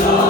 show.